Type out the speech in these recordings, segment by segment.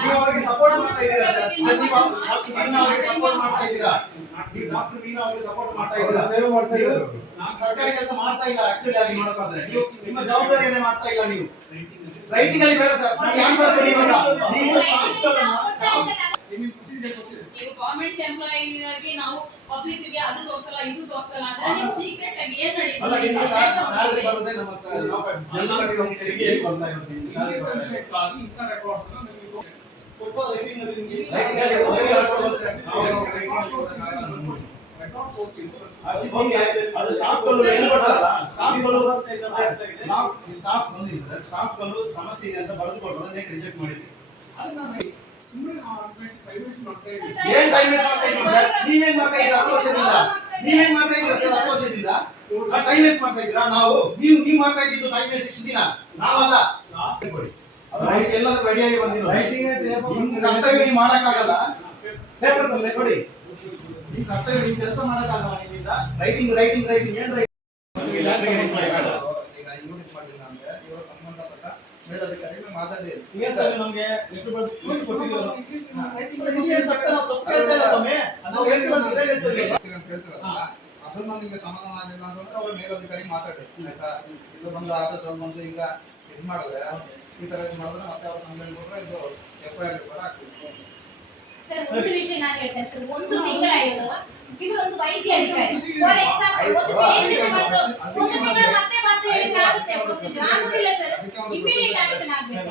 ನೀವು ಅವರಿಗೆ ಸಪೋರ್ಟ್ ಮಾಡ್ತಾ ಇದ್ದೀರಾ ಸರ್. ಸಪೋರ್ಟ್ ಮಾಡ್ತಾ ಇದ್ದೀರಾ. ನೀವು ಡಾಕ್ಟರ್ ವೀಣಾ ಅವರಿಗೆ ಸಪೋರ್ಟ್ ಮಾಡ್ತಾ ಇದ್ದೀರಾ. ಸೇವೆ ಮಾಡ್ತಾ ಇದ್ದೀರಾ. ಸರ್ಕಾರಿ ಕೆಲಸ ಮಾಡ್ತಾ ಇಲ್ಲ ಆಕ್ಚುಲಿ ಆಗಿ ನೋಡೋದಾದ್ರೆ. ನೀವು ನಿಮ್ಮ ಜವಾಬ್ದಾರಿಯನ್ನೇ ಮಾಡ್ತಾ ಇಲ್ಲ ನೀವು. ರೈಟಿಂಗ್ ಅಲ್ಲಿ ಬೇಡ ಸರ್. ಆನ್ಸರ್ ಕೊಡಿ ಇವಾಗ. ನೀವು ನೀವು ಗವರ್ನಮೆಂಟ್ ಎಂಪ್ಲಾಯಿ ಆಗಿ ನಾವು ಪಬ್ಲಿಕ್ ಗೆ ಅದು ತೋರಿಸಲ್ಲ ಇದು ತೋರಿಸಲ್ಲ ಅಂದ್ರೆ ನೀವು ಸೀಕ್ರೆಟ್ ಆಗಿ ಏನು ನಡೆಯುತ್ತೆ ಅಲ್ಲ ನಿಮಗೆ ಸ್ಯಾಲರಿ ಬರುತ್ತೆ ನಮ್ಮ ಜನರಿಗೆ ನಮ್ಮ ತೆರಿಗೆಯಲ್ಲಿ ಬರ್ತಾ ಇರೋದು ನಿಮಗೆ ಸ್ಯಾಲರಿ ಬರುತ್ತೆ ಆಗಿ ಇಂತ ರೆಕಾರ್ಡ್ಸ್ ಅನ್ನು ನಿಮಗೆ ಕೊಟ್ಟು ರೈಟಿಂಗ್ ಅಲ್ಲಿ ನಿಮಗೆ ರೆಕಾರ್ಡ್ ಸೋರ್ಸ್ ಅದು ಸ್ಟಾಫ್ಗಳು ಏನು ಕೊಡಲ್ಲ. ಸ್ಟಾಫ್ಗಳು ಸ್ಟಾಫ್ ಬಂದಿದೆ ಸರ್. ಸ್ಟಾಫ್ಗಳು ಸಮಸ್ಯೆ ಇದೆ ಅಂತ ಬರೆದು ಕೊಟ್ಟರು ಅದನ್ನೇ ರಿಜೆಕ್ಟ್ ಮಾಡಿದ್ವಿ. ಅದನ್ನ ಸುಮ್ಮನೆ ಪ್ರೈವೇಟ್ ಮಾಡ್ತಾ ಇದ್ದೀವಿ. ಏನ್ ಟೈಮ್ ವೇಸ್ಟ್ ಮಾಡ್ತಾ ಇದ್ದೀವಿ ಸರ್? ನೀವೇನ್ ಮಾಡ್ತಾ ಇದ್ದೀರಾ 10 ವರ್ಷದಿಂದ? ನೀವೇನ್ ಮಾಡ್ತಾ ಇದ್ದೀರಾ ಸರ್ 10 ವರ್ಷದಿಂದ? ಟೈಮ್ ವೇಸ್ಟ್ ಮಾಡ್ತಾ ಇದ್ದೀರಾ? ನೀವು ಮಾಡ್ತಾ ಇದ್ದಿದ್ದು ಟೈಮ್ ವೇಸ್ಟ್ ಇಷ್ಟು ದಿನ ನಾವಲ್ಲ. ಕೊಡಿ ರೈಟ್ ಎಲ್ಲದೂ ರೆಡಿಯಾಗಿ ಬಂದಿರೋ ರೈಟಿಂಗ್ ನಿಮ್ಮ ಕರ್ತವ್ಯ ನೀವು ಮಾಡಕ್ಕಾಗಲ್ಲ. ಪೇಪರ್ ತರಲೇ ಕೊಡಿ. ನಿಮ್ಮ ಕರ್ತವ್ಯ ನೀವು ಕೆಲಸ ಮಾಡಕ್ಕಾಗಲ್ಲ. ನಿಮ್ಮಿಂದ ರೈಟಿಂಗ್ ರೈಟಿಂಗ್ ರೈಟಿಂಗ್ ಏನು ರೈಟಿಂಗ್ ಸಂಬಂಧಪಟ್ಟ ಮೇಲಧಿಕಾರಿಗಳು ಮಾತಾಡಿ ನಮಗೆ ಲೆಟರ್ ಬರೆದು ಕೊಟ್ಟಿದ್ದೀವಿ. ಅದನ್ನ ನಿಮಗೆ ಸಮಾಧಾನ ಆಗಿಲ್ಲ ಅಂತಂದ್ರೆ ಅವ್ರ ಮೇಲಧಿಕಾರಿ ಮಾತಾಡಿ ಆಯ್ತಾ. ಇದು ಬಂದು ಆಫೀಸ್ ಬಂದು ಈಗ ಇದು ಮಾಡಿದ್ರೆ ಈ ತರ ಇದು ಮಾಡಿದ್ರೆ ಮತ್ತೆ ಅವ್ರು ನಮ್ಮ ಮೇಲೆ ಕೊಟ್ಟರೆ ಇದು FIR ಕೂಡ ಆಗ್ತದೆ. ಸರ್ ಒಂದು ವಿಷಯ ನಾನು ಹೇಳ್ತೇನೆ ಸರ್. ಒಂದು ತಿಂಗಳಾಯಿತು ಇವರು ಒಂದು ವೈದ್ಯ ಅಧಿಕಾರಿ ಫಾರ್ ಎಕ್ಸಾಂಪಲ್ ಒಂದು ಪೇಷಂಟ್ ಬಂದು ಒಂದು ತಿಂಗಳ ಮತ್ತೆ ಬಂದು ಹೇಳಿದ್ರೆ ಆಗುತ್ತೆ ಪ್ರೊಸೀಜರ್ ಆಗುತ್ತಿಲ್ಲ ಸರ್. ಇಮಿಡಿಯೇಟ್ ಆಕ್ಷನ್ ಆಗಬೇಕು.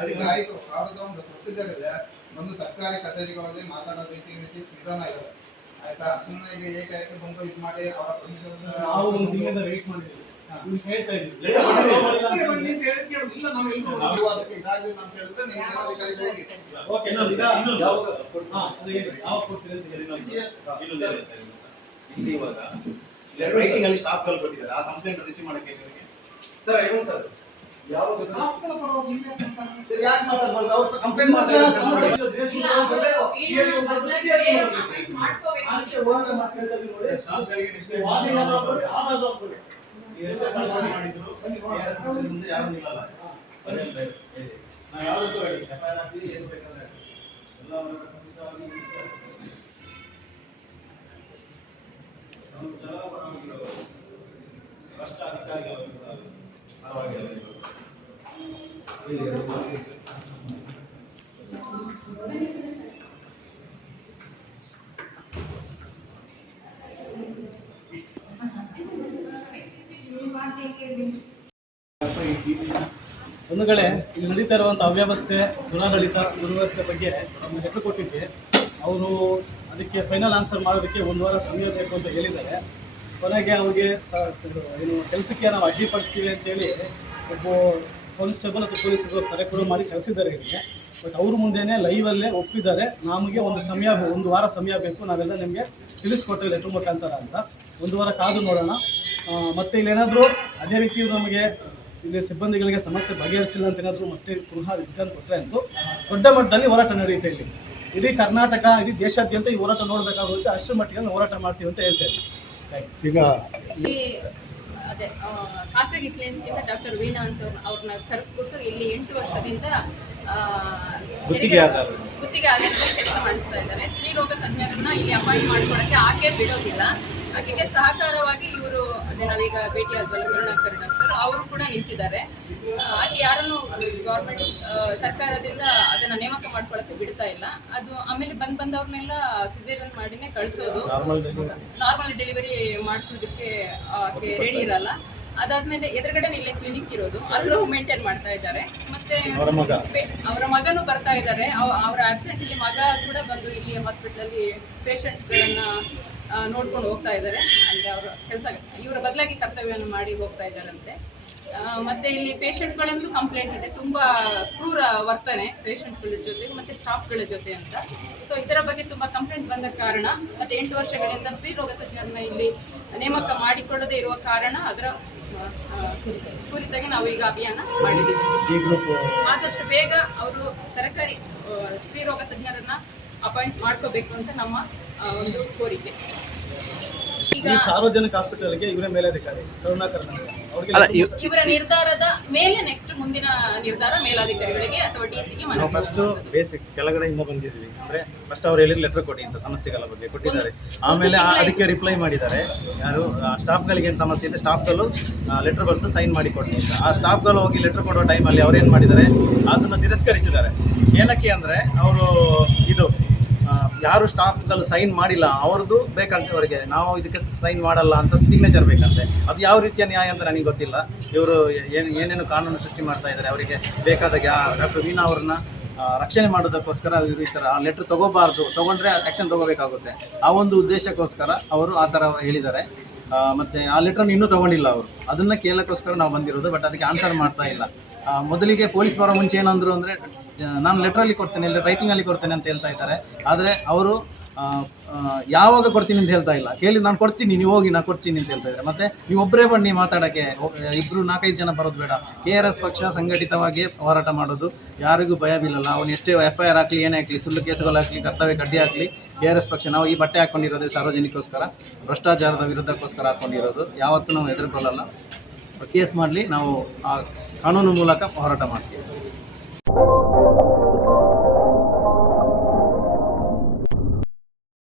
ಅದಕ್ಕೆ ಆಯ್ತು ಅವ್ರದ್ದು ಒಂದು ಪ್ರೊಸೀಜರ್ ಇದೆ. ಒಂದು ಸರ್ಕಾರಿ ಕಚೇರಿಗಳಲ್ಲಿ ಮಾತಾಡೋ ರೀತಿ ವಿಧಾನ ಇದೆ ಆಯ್ತಾ. ಸುಮ್ಮನೆ ಈಗ ಏಕಾಏಕಿ ಬಂದು ಇದು ಮಾಡಿ ಅವರ ಪರ್ಮಿಷನ್ ನಾವು ಒಂದು ತಿಂಗಳಿಂದ ವೇಟ್ ಮಾಡಿದ್ದೀವಿ. ನೀವು ಹೇಳ್ತಾ ಇದ್ದೀವಿ ಇಲ್ಲ ನಾವು ಎಲ್ಲಿ ನಾವು ಅದಕ್ಕೆ ಇದಾಗಿದೆ ಅಂತ ಹೇಳಿದ್ರೆ ನೀವು ಮೇಲಧಿಕಾರಿಗೆ ಹೋಗಿ ಓಕೆ ಸರ್. ಈಗ ಯಾವಾಗ ಯಾವಾಗ ಕೊಡ್ತೀರಿ ಅಂತ ಹೇಳಿ ಇಲ್ಲಿ ಇವಾಗ ರೈಟಿಂಗ್ ಅಲ್ಲಿ ಸ್ಟಾಫ್ಗಳು ಕೊಟ್ಟಿದ್ದಾರೆ. ಆ ಕಂಪ್ಲೇಂಟ್ ರಿಸೀವ್ ಮಾಡಕ್ಕೆ ನಿಮಗೆ ಸರ್ ಏನು ಸರ್ ಯಾವಾಗ ಸ್ಟಾಫ್ಗಳ ಪರವಾಗಿ ಸರ್ ಯಾಕೆ ಮಾತಾಡಬಾರ್ದು? ಅವ್ರು ಕಂಪ್ಲೇಂಟ್ ಮಾಡ್ತಾರೆ. ಸಮಸ್ಯೆ ಅದಕ್ಕೆ ಹೋರಾಟ ಮಾಡ್ತಿದ್ದಾರೆ ನೋಡಿ. ಸ್ಟಾಫ್ಗಳಿಗೆ ನಿಷ್ಠೆ ಎಷ್ಟೇ ಸಪೋರ್ಟ್ ಮಾಡಿದ್ರು ಮುಂದೆ ಯಾರು ನಿಲ್ಲಲ್ಲ. ಅದೆಲ್ಲ ನಾವು ಯಾವುದಕ್ಕೂ ಹೇಳಿ FIR ಹಾಕಿ ಏನು ಬೇಕಾದ್ರೆ ಎಲ್ಲವನ್ನು ಖಂಡಿತವಾಗಿ ನಮ್ಮ ಜನಪರವಾಗಿರೋ ಭ್ರಷ್ಟ ಅಧಿಕಾರಿಗಳ ಪರವಾಗಿಲ್ಲ. ಒಂದು ಕಡೆ ಇಲ್ಲಿ ನಡೀತಾ ಇರುವಂಥ ಅವ್ಯವಸ್ಥೆ ದುರ್ವ್ಯವಸ್ಥೆ ಬಗ್ಗೆ ನಮಗೆ ಲೆಟರ್ ಕೊಟ್ಟಿದ್ದೆ. ಅವರು ಅದಕ್ಕೆ ಫೈನಲ್ ಆನ್ಸರ್ ಮಾಡೋದಕ್ಕೆ 1 ವಾರ ಸಮಯ ಬೇಕು ಅಂತ ಹೇಳಿದ್ದಾರೆ. ಕೊನೆಗೆ ಅವ್ರಿಗೆ ಏನು ಕೆಲಸಕ್ಕೆ ನಾವು ಅಡ್ಡಿಪಡಿಸ್ತೀವಿ ಅಂತೇಳಿ ಒಬ್ಬ ಕಾನ್ಸ್ಟೇಬಲ್ ಅಥವಾ ಪೊಲೀಸರು ಕರೆ ಕೂಡ ಮಾಡಿ ಕಳಿಸಿದ್ದಾರೆ ಇಲ್ಲಿಗೆ. ಬಟ್ ಅವ್ರ ಮುಂದೆನೇ ಲೈವಲ್ಲೇ ಒಪ್ಪಿದ್ದಾರೆ ನಮಗೆ 1 ವಾರ ಸಮಯ ಬೇಕು, ನಾವೆಲ್ಲ ನಿಮಗೆ ತಿಳಿಸ್ಕೊಡ್ತೇವೆ ಲೆಟ್ರ್ ಮುಖಾಂತರ ಅಂತ. 1 ವಾರ ಕಾದು ನೋಡೋಣ. ಮತ್ತು ಇಲ್ಲೇನಾದರೂ ಅದೇ ರೀತಿ ನಮಗೆ ಇಲ್ಲಿ ಸಿಬ್ಬಂದಿಗಳಿಗೆ ಸಮಸ್ಯೆ ಬಗೆಹರಿಸಿಲ್ಲ ಅಂತ ಏನಾದರೂ ಮತ್ತೆ ಪುನಃ ರಿಟರ್ನ್ ಕೊಟ್ಟರೆ ಅಂತೂ ದೊಡ್ಡ ಮಟ್ಟದಲ್ಲಿ ಹೋರಾಟ ನಡೆಯುತ್ತೆ. ಇಲ್ಲಿ ಇಡೀ ಕರ್ನಾಟಕ, ಇಡೀ ದೇಶಾದ್ಯಂತ ಈ ಹೋರಾಟ ನೋಡಬೇಕಾಗುತ್ತೆ. ಅಷ್ಟರ ಮಟ್ಟಿಗೆ ನಾವು ಹೋರಾಟ ಮಾಡ್ತೀವಿ ಅಂತ ಹೇಳ್ತೇವೆ. ಈಗ ಅದೇ ಖಾಸಗಿ ಕ್ಲಿನಿಕ್ಕಿಂದ ಡಾಕ್ಟರ್ ವೀಣಾ ಅಂತ ಅವ್ರನ್ನ ಕರೆಸ್ಬಿಟ್ಟು ಇಲ್ಲಿ 8 ವರ್ಷದಿಂದ ಗುತ್ತಿಗೆ ಆಧಾರದಲ್ಲಿ ಕೆಲಸ ಮಾಡಿಸ್ತಾ ಇದ್ದಾರೆ. ಸ್ತ್ರೀ ರೋಗ ತಜ್ಞರನ್ನ ಇಲ್ಲಿ ಅಪಾಯಿಂಟ್ ಮಾಡ್ಕೊಳ್ಳೋಕ್ಕೆ ಆಕೆ ಬಿಡೋದಿಲ್ಲ. ಆಕೆಗೆ ಸಹಕಾರವಾಗಿ ಇವರು ಅದೇ ನಾವೀಗ ಭೇಟಿಯಾದ್ವಲ್ಲ ಕರುಣಾಕರ್ ಡಾಕ್ಟರ್ ಅವರು ಕೂಡ ನಿಂತಿದ್ದಾರೆ. ಆಕೆ ಯಾರನ್ನು ಗೌರ್ಮೆಂಟ್ ಸರ್ಕಾರದಿಂದ ಅದನ್ನ ನೇಮಕ ಮಾಡ್ಕೊಳ್ಳೋಕ್ಕೆ ಬಿಡ್ತಾ ಇಲ್ಲ. ಅದು ಆಮೇಲೆ ಬಂದವ್ರನ್ನೆಲ್ಲ ಸಿಸೇರಿಯನ್ ಮಾಡಿನೇ ಕಳಿಸೋದು, ನಾರ್ಮಲ್ ಡೆಲಿವರಿ ಮಾಡಿಸೋದಕ್ಕೆ ಆಕೆ ರೆಡಿ ಇರಲ್ಲ. ಅದಾದ್ಮೇಲೆ ಎದುರುಗಡೆ ಇಲ್ಲೇ ಕ್ಲಿನಿಕ್ ಇರೋದು, ಅಲ್ಲೂ ಮೇಂಟೈನ್ ಮಾಡ್ತಾ ಇದ್ದಾರೆ. ಮತ್ತೆ ಅವರ ಮಗನೂ ಬರ್ತಾ ಇದ್ದಾರೆ. ಅವರ ಆಬ್ಸೆಂಟ್ ಇಲ್ಲಿ ಮಗ ಕೂಡ ಬಂದು ಇಲ್ಲಿ ಹಾಸ್ಪಿಟಲಲ್ಲಿ ಪೇಷಂಟ್ಗಳನ್ನ ನೋಡ್ಕೊಂಡು ಹೋಗ್ತಾ ಇದ್ದಾರೆ. ಅಂದರೆ ಅವರ ಕೆಲಸ ಇವರ ಬದಲಾಗಿ ಕರ್ತವ್ಯವನ್ನು ಮಾಡಿ ಹೋಗ್ತಾ ಇದ್ದಾರಂತೆ. ಮತ್ತು ಇಲ್ಲಿ ಪೇಷಂಟ್ಗಳಲ್ಲೂ ಕಂಪ್ಲೇಂಟ್ ಇದೆ, ತುಂಬ ಕ್ರೂರ ವರ್ತನೆ ಪೇಷಂಟ್ಗಳ ಜೊತೆ ಮತ್ತು ಸ್ಟಾಫ್ಗಳ ಜೊತೆ ಅಂತ. ಸೊ ಇದರ ಬಗ್ಗೆ ತುಂಬ ಕಂಪ್ಲೇಂಟ್ ಬಂದ ಕಾರಣ ಮತ್ತು 8 ವರ್ಷಗಳಿಂದ ಸ್ತ್ರೀ ರೋಗ ತಜ್ಞರನ್ನ ಇಲ್ಲಿ ನೇಮಕ ಮಾಡಿಕೊಳ್ಳದೇ ಇರುವ ಕಾರಣ ಅದರ ಕುರಿತಾಗಿ ನಾವು ಈಗ ಅಭಿಯಾನ ಮಾಡಿದ್ದೀವಿ. ಆದಷ್ಟು ಬೇಗ ಅವರು ಸರ್ಕಾರಿ ಸ್ತ್ರೀ ರೋಗ ತಜ್ಞರನ್ನ ಅಪಾಯಿಂಟ್ ಮಾಡ್ಕೋಬೇಕು ಅಂತ ನಮ್ಮ ಒಂದು ಕೋರಿಕೆ. ಈಗ ಸಾರ್ವಜನಿಕ ಹಾಸ್ಪಿಟಲ್ಗೆ ಇವರೇ ಮೇಲಧಿಕಾರಿ ಕರುಣಾಕರ್ ಅವ್ರಿಗೆ ಇವರ ನಿರ್ಧಾರದ ಮೇಲೆ ನೆಕ್ಸ್ಟ್ ಮುಂದಿನ ನಿರ್ಧಾರ ಮೇಲಾಧಿಕಾರಿಗಳಿಗೆ ಅಥವಾ ಡಿಸಿಗೆ ನಾವು ಮನವಿ ಫಸ್ಟ್ ಮಾಡುವಂಥದ್ದು. ಬೇಸಿಕ್ ಕೆಳಗಡೆಯಿಂದ ಬಂದಿದ್ವಿ ಅಂದ್ರೆ ಫಸ್ಟ್ ಅವ್ರು ಹೇಳಿ ಲೆಟರ್ ಕೊಡಿ ಇಂಥ ಸಮಸ್ಯೆಗಳ ಬಗ್ಗೆ ಕೊಟ್ಟಿದ್ದಾರೆ. ಆಮೇಲೆ ಅದಕ್ಕೆ ರಿಪ್ಲೈ ಮಾಡಿದ್ದಾರೆ ಯಾರು ಸ್ಟಾಫ್ಗಳಿಗೆ ಏನು ಸಮಸ್ಯೆ ಇದೆ ಸ್ಟಾಫ್ಗಳು ಲೆಟರ್ ಬರೆದು ಸೈನ್ ಮಾಡಿ ಕೊಡಿ ಅಂತ. ಆ ಸ್ಟಾಫ್ಗಳು ಹೋಗಿ ಲೆಟರ್ ಕೊಡೋ ಟೈಮಲ್ಲಿ ಅವ್ರು ಏನು ಮಾಡಿದ್ದಾರೆ ಅದನ್ನು ತಿರಸ್ಕರಿಸಿದ್ದಾರೆ. ಏನಕ್ಕೆ ಅಂದರೆ ಅವರು ಇದು ಯಾರು ಸ್ಟಾಫ್ಗಳು ಸೈನ್ ಮಾಡಿಲ್ಲ ಅವ್ರದ್ದು ಬೇಕಂತ ಅವರಿಗೆ ನಾವು ಇದಕ್ಕೆ ಸೈನ್ ಮಾಡಲ್ಲ ಅಂತ ಸಿಗ್ನೇಚರ್ ಬೇಕಂತೆ. ಅದು ಯಾವ ರೀತಿಯ ನ್ಯಾಯ ಅಂತ ನನಗೆ ಗೊತ್ತಿಲ್ಲ. ಇವರು ಏನೇನು ಕಾನೂನು ಸೃಷ್ಟಿ ಮಾಡ್ತಾ ಇದ್ದಾರೆ. ಅವರಿಗೆ ಬೇಕಾದಾಗ ಡಾಕ್ಟರ್ ವೀಣಾ ಅವ್ರನ್ನ ರಕ್ಷಣೆ ಮಾಡೋದಕ್ಕೋಸ್ಕರ ಇವರು ಈ ಥರ ಲೆಟ್ರ್ ತೊಗೋಬಾರ್ದು, ತೊಗೊಂಡ್ರೆ ಆ್ಯಕ್ಷನ್ ತೊಗೋಬೇಕಾಗುತ್ತೆ. ಆ ಒಂದು ಉದ್ದೇಶಕ್ಕೋಸ್ಕರ ಅವರು ಆ ಥರ ಹೇಳಿದ್ದಾರೆ. ಮತ್ತು ಆ ಲೆಟ್ರನ್ನು ಇನ್ನೂ ತೊಗೊಂಡಿಲ್ಲ ಅವರು. ಅದನ್ನು ಕೇಳೋಕ್ಕೋಸ್ಕರ ನಾವು ಬಂದಿರೋದು. ಬಟ್ ಅದಕ್ಕೆ ಆನ್ಸರ್ ಮಾಡ್ತಾ ಇಲ್ಲ. ಮೊದಲಿಗೆ ಪೊಲೀಸ್ ಬರೋ ಮುಂಚೆ ಏನಂದರು ಅಂದರೆ ನಾನು ಲೆಟ್ರಲ್ಲಿ ಕೊಡ್ತೇನೆ ಇಲ್ಲ ರೈಟಿಂಗಲ್ಲಿ ಕೊಡ್ತೇನೆ ಅಂತ ಹೇಳ್ತಾ ಇದ್ದಾರೆ. ಆದರೆ ಅವರು ಯಾವಾಗ ಕೊಡ್ತೀನಿ ಅಂತ ಹೇಳ್ತಾ ಇಲ್ಲ. ಕೇಳಿ ನಾನು ಕೊಡ್ತೀನಿ ನೀವು ಹೋಗಿ ನಾನು ಕೊಡ್ತೀನಿ ಅಂತ ಹೇಳ್ತಾ ಇದ್ದಾರೆ. ಮತ್ತು ನೀವು ಒಬ್ಬರೇ ಬನ್ನಿ ಮಾತಾಡೋಕ್ಕೆ, 2-4 ಜನ ಬರೋದು ಬೇಡ. KRS ಪಕ್ಷ ಸಂಘಟಿತವಾಗಿ ಹೋರಾಟ ಮಾಡೋದು, ಯಾರಿಗೂ ಭಯ ಬೀಳಲ್ಲ. ಅವನು ಎಷ್ಟೇ FIR ಹಾಕಲಿ ಏನೇ ಹಾಕಲಿ, ಸುಳ್ಳು ಕೇಸುಗಳು ಹಾಕಲಿ, ಕರ್ತವ್ಯ ಕಡ್ಡಿ ಹಾಕಲಿ, KRS ಪಕ್ಷ ನಾವು ಈ ಬಟ್ಟೆ ಹಾಕ್ಕೊಂಡಿರೋದು ಸಾರ್ವಜನಿಕೋಸ್ಕರ, ಭ್ರಷ್ಟಾಚಾರದ ವಿರುದ್ಧಕ್ಕೋಸ್ಕರ ಹಾಕ್ಕೊಂಡಿರೋದು. ಯಾವತ್ತೂ ನಾವು ಹೆದರ್ಕೊಳ್ಳಲ್ಲ. ಕೇಸ್ ಮಾಡಲಿ, ನಾವು ಆ ಕಾನೂನು ಮೂಲಕ ಹೋರಾಟ ಮಾಡ್ತೀವಿ.